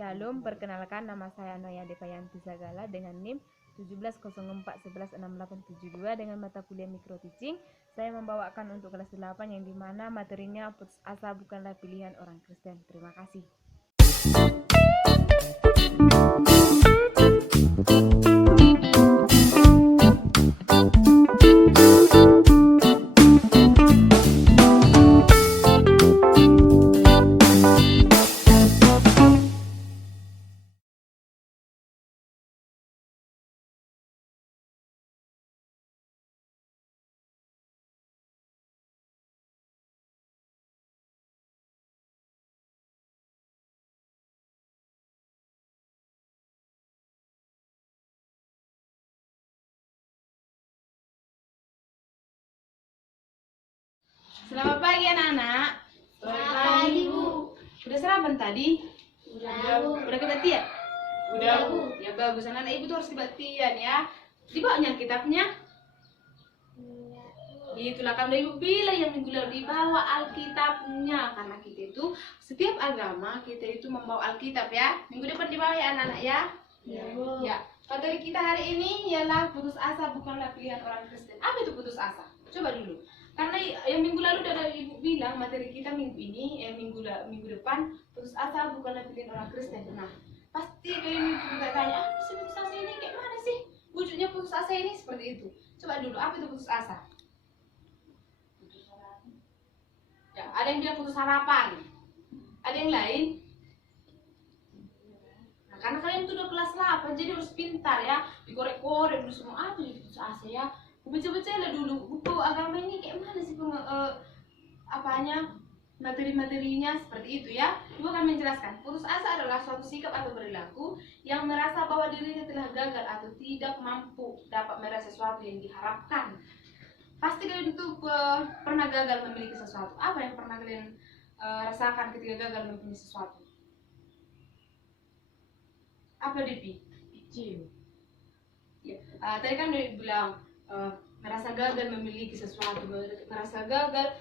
Shalom, perkenalkan nama saya Noya Depayanti Sagala dengan NIM 1704116872 dengan mata kuliah Micro Teaching. Saya membawakan untuk kelas 8 yang dimana materinya putus asa bukanlah pilihan orang Kristen. Terima kasih. Selamat pagi anak-anak. Selamat pagi, Bu. Udah sarapan tadi? Udah, Bu. Udah kebaktian? Udah, Bu. Ya bagus, anak-anak ibu tuh harus kebaktian ya. Dibawanya kitabnya? Itulah kan ibu bilang yang minggu lalu dibawa Alkitabnya. Karena kita itu setiap agama kita itu membawa Alkitab ya. Minggu depan dibawa ya anak-anak ya. Ya, Bu. Ya. Materi kita hari ini ialah putus asa bukanlah pilihan orang Kristen. Apa itu putus asa? Coba dulu. Karena yang minggu lalu udah ada ibu bilang materi kita minggu ini, minggu depan putus asa bukanlah pilihan orang Kristen. Nah, pasti kalian juga tanya, apa sih putus asa ini? Kayak mana sih wujudnya putus asa ini? Seperti itu. Coba dulu, apa itu putus asa? Ya, ada yang bilang putus harapan. Ada yang lain? Nah, karena kalian tuh udah kelas 8, jadi harus pintar ya. Dikorek-korek dulu semua, apa itu putus asa ya? Baca-baca lah dulu buku agama ini kayak mana sih materi-materinya seperti itu ya. Ibu akan menjelaskan. Putus asa adalah suatu sikap atau perilaku yang merasa bahwa dirinya telah gagal atau tidak mampu dapat meraih sesuatu yang diharapkan. Pasti kalian itu pernah gagal memiliki sesuatu. Apa yang pernah kalian rasakan ketika gagal memiliki sesuatu? Apa Devi? Kecil. Ya. Tadi kan dia bilang merasa gagal memiliki sesuatu, merasa gagal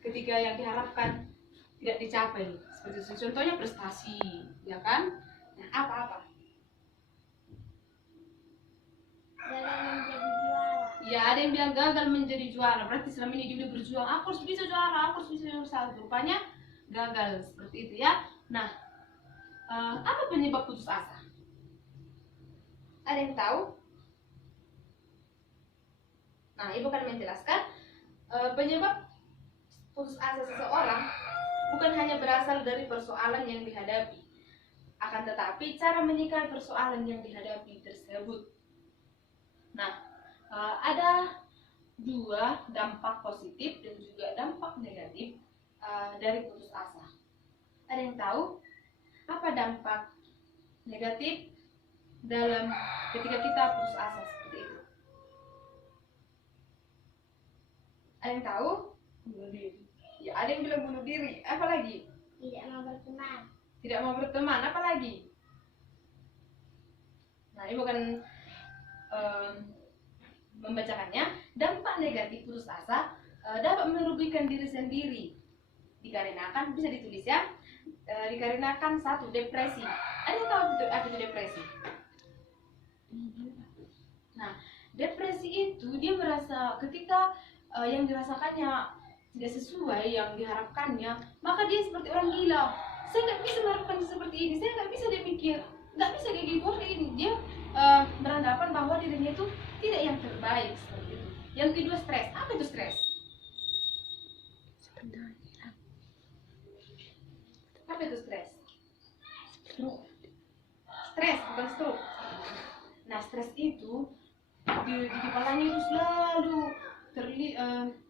ketika yang diharapkan tidak dicapai. Seperti itu. Contohnya prestasi, ya kan? Nah, apa-apa? Gagal menjadi juara. Ya, ada yang bilang gagal menjadi juara. Berarti selama ini dia udah berjuang, aku harus bisa juara, aku harus bisa juara satu. Rupanya gagal seperti itu ya. Nah, apa penyebab putus asa? Ada yang tahu? Nah, ibu akan menjelaskan penyebab putus asa seseorang bukan hanya berasal dari persoalan yang dihadapi, akan tetapi cara menyikapi persoalan yang dihadapi tersebut. Nah, ada dua dampak positif dan juga dampak negatif dari putus asa. Ada yang tahu apa dampak negatif dalam ketika kita putus asa seperti itu? Ada yang tahu? Bunuh diri. Ya, ada yang bilang bunuh diri. Apa lagi? Tidak mau berteman. Tidak mau berteman. Apa lagi? Nah, ibu akan membacakannya. Dampak negatif putus asa dapat merugikan diri sendiri. Dikarenakan, bisa ditulis ya. Dikarenakan satu, depresi. Ada yang tahu apa itu depresi? Nah, depresi itu dia merasa ketika yang dirasakannya tidak sesuai yang diharapkannya, maka dia seperti orang gila. Saya nggak bisa melakukan seperti ini, saya nggak bisa dia mikir, nggak bisa kayak gitu, kayak ini. Dia beranggapan bahwa dirinya itu tidak yang terbaik seperti itu. Yang kedua, stres. Apa itu stres? Apa itu stres? Stres, bukan stroke. Nah, stres itu di kepalanya itu selalu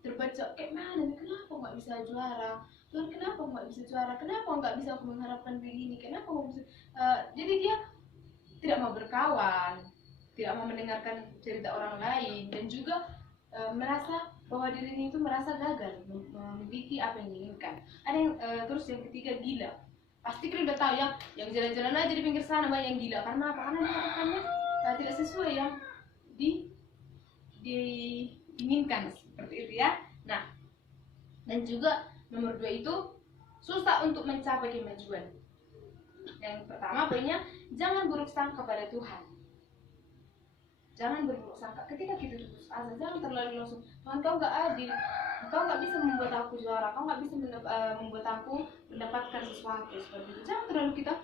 terbaca kayak mana, kenapa nggak bisa juara, Tuhan kenapa nggak bisa juara, kenapa nggak bisa aku mengharapkan begini, kenapa nggak bisa. Jadi dia tidak mau berkawan, tidak mau mendengarkan cerita orang lain, dan juga merasa bahwa dirinya itu merasa gagal memiliki apa yang diinginkan. Ada yang terus yang ketiga, gila. Pasti kalian udah tahu ya, yang jalan-jalan aja di pinggir sana banyak yang gila. Karena apa? Karena diharapkannya tidak sesuai yang diinginkan seperti itu ya. Nah, dan juga nomor 2 itu susah untuk mencapai kemajuan. Yang Yang pertama poinnya, jangan buruk sangka pada Tuhan. Jangan berburuk sangka. Ketika kita putus asa, jangan terlalu langsung, Tuhan kau gak adil, kau gak bisa membuat aku juara, kau gak bisa membuat aku mendapatkan sesuatu seperti itu. Jangan terlalu kita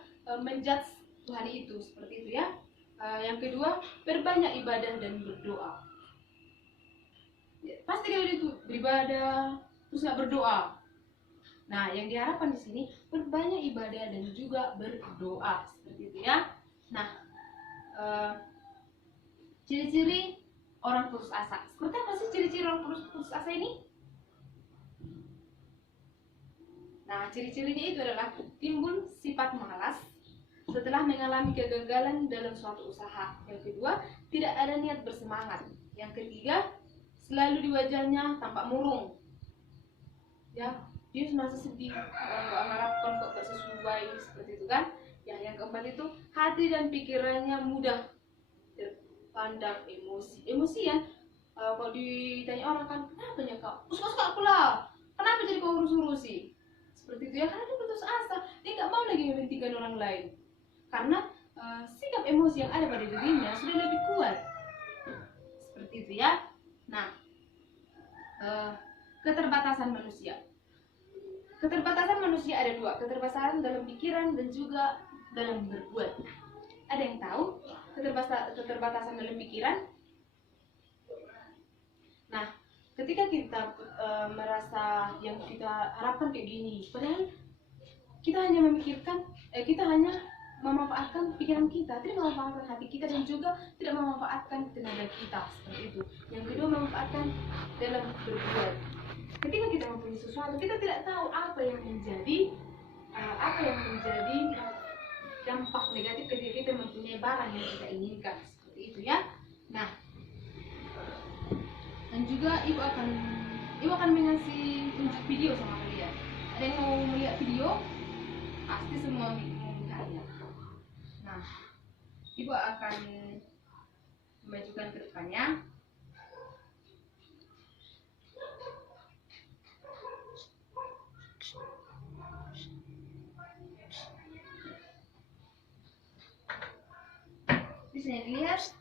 menjudge Tuhan itu seperti itu ya. Yang kedua, perbanyak ibadah dan berdoa. Ya, pasti kalian itu beribadah terus gak berdoa. Nah, yang diharapkan di sini perbanyak ibadah dan juga berdoa seperti itu ya. Nah, ciri-ciri orang putus asa. Seperti apa sih ciri-ciri orang putus asa ini? Nah, ciri-cirinya itu adalah timbul sifat malas setelah mengalami kegagalan dalam suatu usaha. Yang kedua, tidak ada niat bersemangat. Yang ketiga, selalu di wajahnya tampak murung. Ya, dia merasa sedih, mengharapkan kok gak sesuai seperti itu kan. Ya, yang keempat itu hati dan pikirannya mudah terpandang emosian. Kalau ditanya orang kan, kenapa ya kak? Suka aku lah. Kenapa jadi kau urus-urusi? Seperti itu ya, karena dia putus asa. Dia nggak mau lagi mementingkan orang lain. Karena sikap emosi yang ada pada dirinya sudah lebih kuat. Seperti itu ya. Nah, keterbatasan manusia. Keterbatasan manusia ada dua, keterbatasan dalam pikiran dan juga dalam berbuat. Ada yang tahu keterbatasan dalam pikiran? Nah, ketika kita merasa yang kita harapkan kayak gini, padahal kita hanya memikirkan, kita hanya memanfaatkan pikiran kita, tidak memanfaatkan hati kita dan juga tidak memanfaatkan tenaga kita seperti itu. Yang kedua, memanfaatkan dalam berbuat. Ketika kita mempunyai sesuatu, kita tidak tahu apa yang menjadi dampak negatif ketika kita mempunyai barang yang kita inginkan seperti itu ya. Nah, dan juga ibu akan mengasih tunjuk video sama kalian. Ada yang mau melihat video? Pasti semua mau melihatnya. Nah, ibu akan memajukan ke depannya. Bisa dilihat.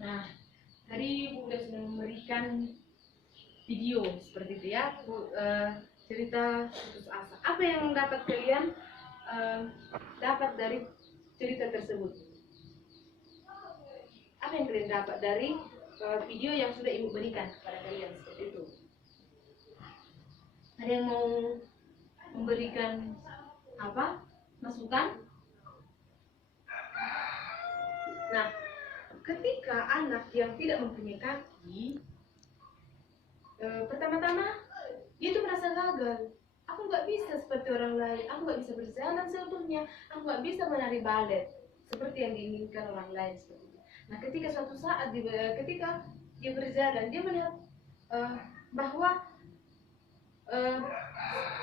Nah, tadi Bu udah sudah memberikan video seperti itu ya, Bu, cerita putus asa. Apa yang dapat kalian dapat dari cerita tersebut? Apa yang kalian dapat dari video yang sudah Ibu berikan kepada kalian seperti itu? Ada yang mau memberikan apa? Masukan? Nah, ketika anak yang tidak mempunyai kaki, pertama-tama dia itu merasa gagal. Aku nggak bisa seperti orang lain, aku nggak bisa berjalan seutuhnya, aku nggak bisa menari balet seperti yang diinginkan orang lain seperti itu. Nah, ketika suatu saat ketika dia berjalan, dia melihat bahwa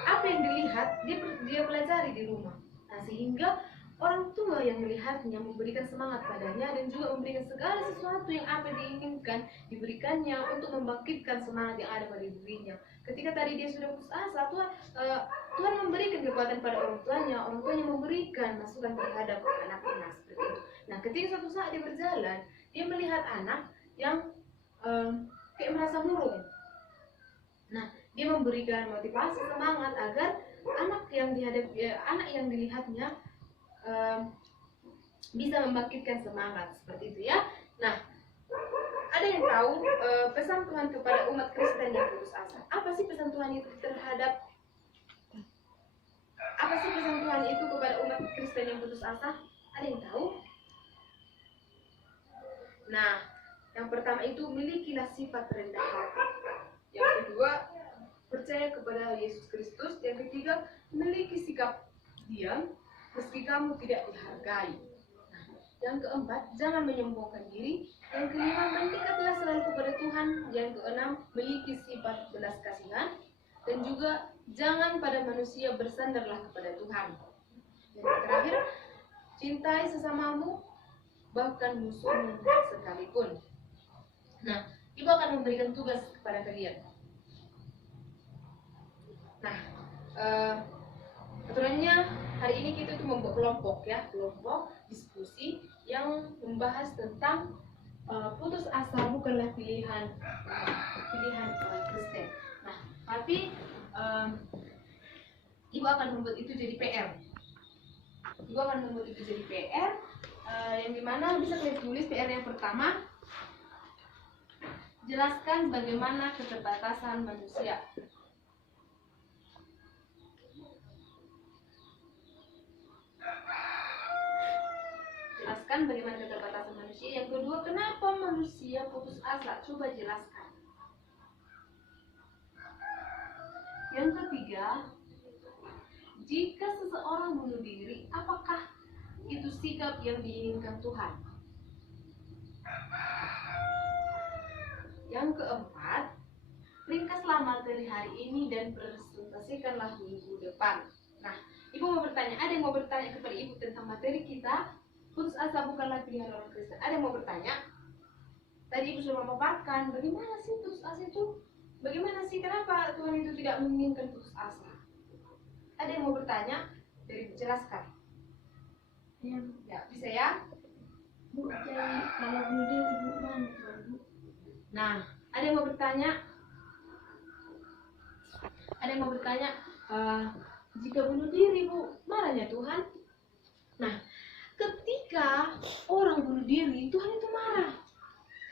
apa yang dilihat dia pelajari di rumah. Nah, sehingga orang tua yang melihatnya memberikan semangat padanya dan juga memberikan segala sesuatu yang apa diinginkan diberikannya untuk membangkitkan semangat yang ada pada dirinya. Ketika tadi dia sudah putus asa, Tuhan memberikan kekuatan pada orang tuanya memberikan masukan terhadap anak-anak seperti itu. Nah, ketika suatu saat dia berjalan, dia melihat anak yang kayak merasa murung. Nah, dia memberikan motivasi semangat agar anak yang dilihatnya bisa membangkitkan semangat seperti itu ya. Nah, ada yang tahu pesan Tuhan kepada umat Kristen yang putus asa? Apa sih pesan Tuhan itu kepada umat Kristen yang putus asa? Ada yang tahu? Nah, yang pertama itu milikilah sifat rendah hati. Yang kedua, percaya kepada Yesus Kristus. Yang ketiga, memiliki sikap diam meski kamu tidak dihargai. Nah, yang keempat, jangan menyombongkan diri. Yang kelima, mendekatlah selalu kepada Tuhan. Yang keenam, memiliki sifat belas kasihan. Dan juga jangan pada manusia, bersandarlah kepada Tuhan. Yang terakhir, cintai sesamamu bahkan musuhmu sekalipun. Nah, Ibu akan memberikan tugas kepada kalian. Nah, aturannya hari ini kita tuh membuat kelompok diskusi yang membahas tentang putus asa bukanlah pilihan orang Kristen. Nah, tapi Ibu akan membuat itu jadi PR. Yang dimana bisa kalian tulis PR yang pertama. Jelaskan bagaimana keterbatasan manusia. Jelaskan bagaimana keterbatasan manusia. Yang kedua, kenapa manusia putus asa? Coba jelaskan. Yang ketiga, jika seseorang bunuh diri, apakah itu sikap yang diinginkan Tuhan? Yang keempat, ringkaslah materi hari ini dan presentasikanlah minggu depan. Nah, Ibu mau bertanya, ada yang mau bertanya kepada Ibu tentang materi kita? Putus asa bukanlah pilihan orang Kristen. Ada yang mau bertanya? Tadi Ibu sudah memaparkan, bagaimana sih putus asa itu? Bagaimana sih, kenapa Tuhan itu tidak menginginkan putus asa? Ada yang mau bertanya? Dari Ibu jelaskan. Ya, bisa ya? Bu, jadi kalau bunuh diri Bu mana Bu? Nah, ada yang mau bertanya? Jika bunuh diri, Bu, marahnya Tuhan? Nah, ketika orang bunuh diri, Tuhan itu marah.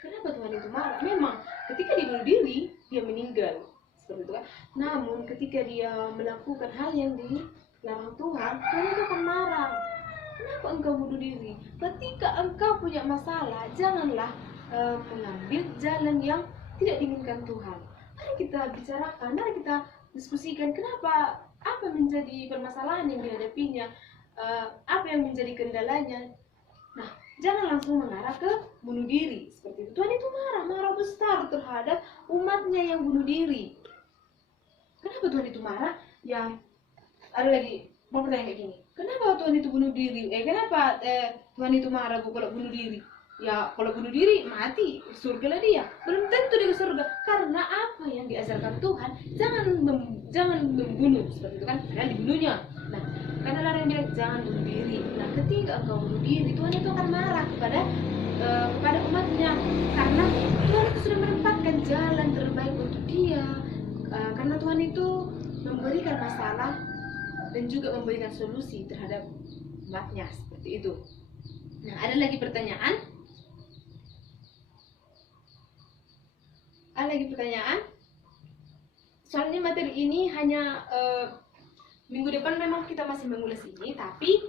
Kenapa Tuhan itu marah? Memang, ketika dia bunuh diri, dia meninggal. Seperti itu kan? Namun, ketika dia melakukan hal yang dilarang Tuhan, Tuhan itu akan marah. Kenapa engkau bunuh diri? Ketika engkau punya masalah, janganlah mengambil jalan yang tidak diinginkan Tuhan. Mari kita bicarakan, mari kita diskusikan kenapa, apa menjadi permasalahan yang dihadapinya, apa yang menjadi kendalanya. Nah, jangan langsung mengarah ke bunuh diri seperti itu. Tuhan itu marah besar terhadap umatnya yang bunuh diri. Kenapa Tuhan itu marah? Ya, ada lagi mau bertanya kayak gini. Kenapa Tuhan itu bunuh diri? Kenapa Tuhan itu marah kalau bunuh diri? Ya, kalau bunuh diri mati, surga lah dia. Belum tentu dia ke surga. Karena apa yang diajarkan Tuhan, jangan membunuh seperti itu kan? Karena dibunuhnya. Nah, karena larang bilang jangan bunuh diri. Nah, ketika engkau bunuh diri, Tuhan itu akan marah kepada umatnya. Karena Tuhan itu sudah menempatkan jalan terbaik untuk dia. Karena Tuhan itu memberikan masalah dan juga memberikan solusi terhadap umatnya seperti itu. Nah, ada lagi pertanyaan? Ada lagi pertanyaan? soalnya materi ini hanya minggu depan memang kita masih mengulas ini, tapi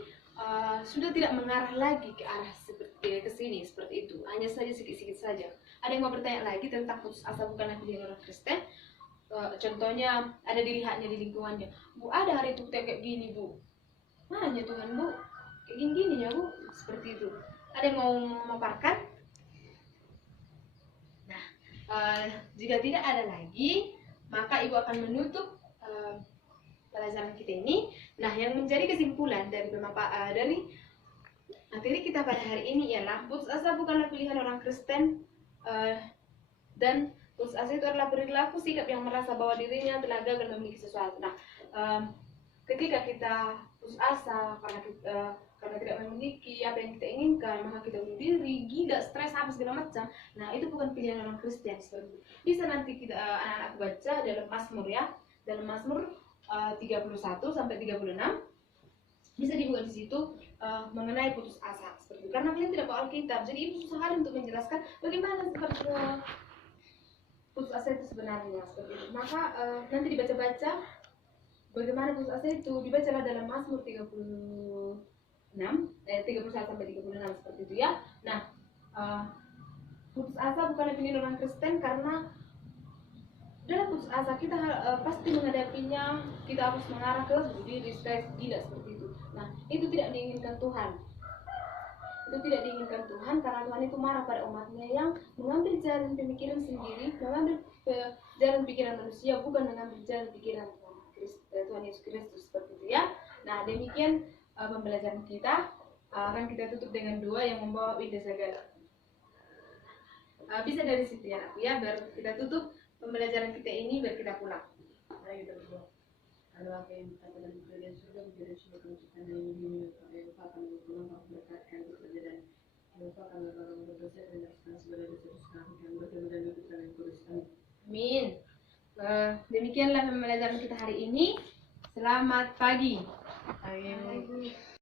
sudah tidak mengarah lagi ke arah seperti ke sini seperti itu. Hanya saja sedikit-sedikit saja. Ada yang mau bertanya lagi tentang putus asa bukanlah pilihan orang Kristen? Contohnya ada dilihatnya di lingkungannya. Bu, ada hari itu kayak gini, Bu. Mana Tuhan, Bu? Kayak gini-gini ya, Bu. Seperti itu. Ada yang mau memaparkan? Nah, jika tidak ada lagi, maka Ibu akan menutup pelajaran kita ini. Nah, yang menjadi kesimpulan dari dari materi kita pada hari ini ialah putus asa bukanlah pilihan orang Kristen, dan putus asa itu adalah perilaku sikap yang merasa bahwa dirinya telah gagal memiliki sesuatu. Nah, ketika kita putus asa karena tidak memiliki apa yang kita inginkan, maka kita bunuh diri, gila, stres, apa segala macam. Nah, itu bukan pilihan orang Kristen seperti itu. Bisa nanti kita anak-anak baca dalam Mazmur ya, dalam Mazmur 31 sampai 36 bisa dibuka di situ mengenai putus asa seperti itu. Karena kalian tidak bawa Alkitab, jadi ibu susah sekali untuk menjelaskan bagaimana seperti putus asa itu sebenarnya seperti itu. Maka nanti dibaca-baca bagaimana putus asa itu, dibacalah dalam Mazmur 31 sampai 36 seperti itu ya. Nah, putus asa bukanlah pilihan orang Kristen karena dalam putus asa kita pasti menghadapinya, kita harus mengarah ke bunuh diri, stres, gila seperti itu. Nah, itu tidak diinginkan Tuhan. Itu tidak diinginkan Tuhan karena Tuhan itu marah pada umatnya yang mengambil jalan pemikiran sendiri, mengambil jalan pikiran manusia, bukan mengambil jalan pikiran Tuhan Yesus Kristus seperti itu ya. Nah, demikian pembelajaran kita. Akan kita tutup dengan doa yang membawa Winda segala. Bisa dari situ ya, ya, biar kita tutup pembelajaran kita ini, biar kita pulang. Mari kita berdoa. Allah apa yang berkata dalam kerajaan surga, menjadi sebuah penciptaan yang ini, Bapa kami berdoa, kami berkatkan bekerja dan Bapa kami orang berdosa dan dapatkan segala dosa-dosa kami, kami bertemu dan hidup kami kudus kami. Amin. Demikianlah pembelajaran kita hari ini. Selamat pagi. Amin.